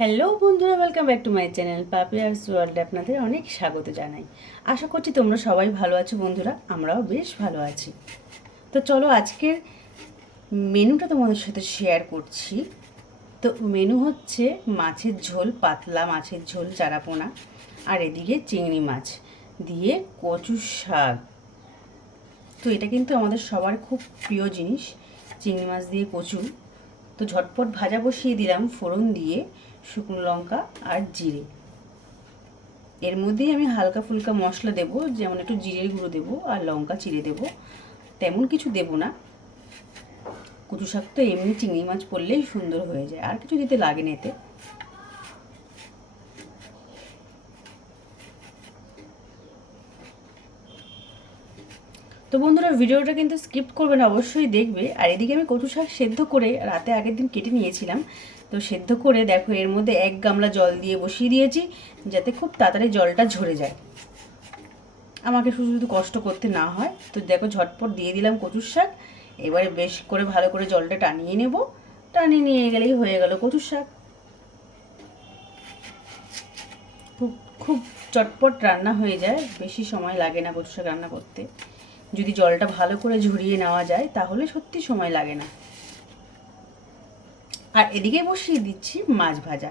Hello বন্ধুরা, welcome back to my channel Papiya's ওয়ার্ল্ডে আপনাদের অনেক স্বাগত জানাই। আশা করছি তোমরা সবাই ভালো আছো বন্ধুরা, আমরাও বেশ ভালো আছি। তো চলো আজকের মেনুটা তোমাদের সাথে শেয়ার করছি। তো মেনু হচ্ছে মাছের ঝোল, পাতলা মাছের ঝোল চারাপোনা, আর এদিকে চিংড়ি মাছ দিয়ে কচু শাক। তো এটা কিন্তু আমাদের সবার খুব প্রিয় জিনিস, চিংড়ি মাছ দিয়ে কচু। তো ঝটপট ভাজা বসিয়ে দিলাম ফোড়ন দিয়ে, শুকনো লঙ্কা আর জিরে। এর মধ্যেই আমি হালকা ফুলকা মশলা দেব, যেমন একটু জিরের গুঁড়ো দেবো আর লঙ্কা চিড়ে দেবো, তেমন কিছু দেব না। কচু শাক তো এমনি চিংড়ি মাছ পড়লেই সুন্দর হয়ে যায়, আর কিছু দিতে লাগে না এতে। তো বন্ধুরা, ভিডিওটা কিন্তু স্কিপ করবে না, অবশ্যই দেখবে। আর এদিকে আমি কচু শাক সেদ্ধ করে রাতে আগের দিন কেটে নিয়েছিলাম। তো সেদ্ধ করে দেখো এর মধ্যে 1 গামলা জল দিয়ে বসিয়ে দিয়েছি, যাতে খুব তাড়াতাড়ি জলটা ঝরে যায়, আমাকে শুধু শুধু কষ্ট করতে না হয়। তো দেখো ঝটপট দিয়ে দিলাম কচুর শাক। এবারে বেশ করে ভালো করে জলটা টানিয়ে নেব, টানিয়ে নিয়ে গেলেই হয়ে গেল কচুর শাক। খুব খুব চটপট রান্না হয়ে যায়, বেশি সময় লাগে না কচু শাক রান্না করতে। যদি জলটা ভালো করে ঝরিয়ে নেওয়া যায় তাহলে সত্যি সময় লাগে না। আর এদিকে বসিয়ে দিচ্ছি মাছ ভাজা,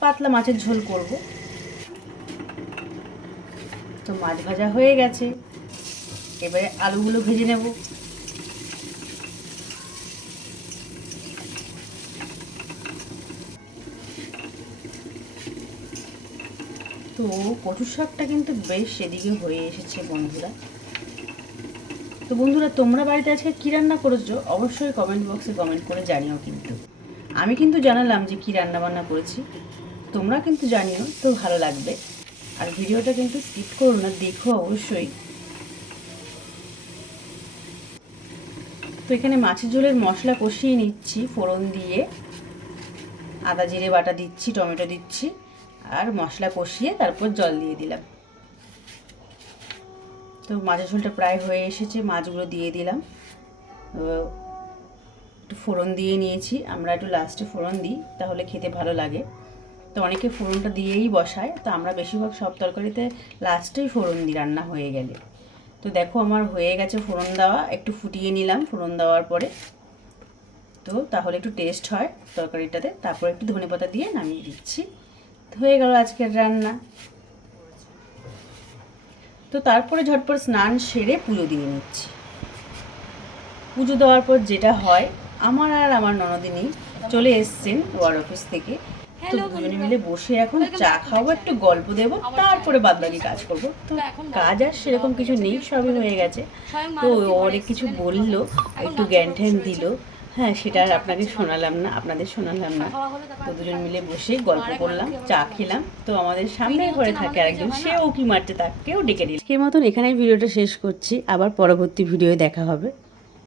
পাতলা মাছের ঝোল করব। তো মাছ ভাজা হয়ে গেছে, এবারে আলুগুলো ভেজে নেব। তো কচু শাকটা কিন্তু বেশ এদিকে হয়ে এসেছে বন্ধুরা। তো বন্ধুরা, তোমরা বাড়িতে আজকে কী রান্না করেছো অবশ্যই কমেন্ট বক্সে কমেন্ট করে জানিও। কিন্তু আমি কিন্তু জানালাম যে কী রান্না বান্না করেছি, তোমরা কিন্তু জানিও, তো ভালো লাগবে। আর ভিডিওটা কিন্তু স্কিপ করো না, দেখো অবশ্যই। তো এখানে মাছের ঝোলের মশলা কষিয়ে নিচ্ছি ফোড়ন দিয়ে, আদা জিরে বাটা দিচ্ছি, টমেটো দিচ্ছি, আর মশলা কষিয়ে তারপর জল দিয়ে দিলাম। তো মাছের ঝোলটা প্রায় হয়ে এসেছে, মাছগুলো দিয়ে দিলাম। একটু ফোড়ন দিয়ে নিয়েছি, আমরা একটু লাস্টে ফোড়ন দিই, তাহলে খেতে ভালো লাগে। তো অনেকে ফোড়নটা দিয়েই বসায়, তো আমরা বেশিরভাগ সব তরকারিতে লাস্টেই ফোড়ন দিই রান্না হয়ে গেলে। তো দেখো আমার হয়ে গেছে ফোড়ন দেওয়া, একটু ফুটিয়ে নিলাম ফোড়ন দেওয়ার পরে। তো তাহলে একটু টেস্ট হয় তরকারিটাতে। তারপর একটু ধনেপাতা দিয়ে নামিয়ে দিচ্ছি, হয়ে গেল আজকের রান্না। তো তারপরে ঝটপট স্নান সেরে পুজো দিয়ে নিচ্ছি। পুজো দেওয়ার পর যেটা হয়, আমার আর আমার ননদিনী চলে এসছেন ওয়ার অফিস থেকে। তো দুজনে মিলে বসে এখন চা খাবো, একটু গল্প দেবো, তারপরে বাদবাকি কাজ করবো। তো কাজ আর সেরকম কিছু নেই, সবই হয়ে গেছে। তো অনেক কিছু বললো, একটু জ্ঞান ট্যান দিল, হ্যাঁ সেটা আর আপনাকে শোনালাম না, আপনাদের শোনালাম না। তো দুজন মিলে বসে গল্প করলাম, চা খেলাম। তো আমাদের সামনে ঘরে থাকে আরেকজন, সেও কি মারতে, তাকেও ডেকে নিল। আজকের মতন এখানেই ভিডিওটা শেষ করছি, আবার পরবর্তী ভিডিওয়ে দেখা হবে।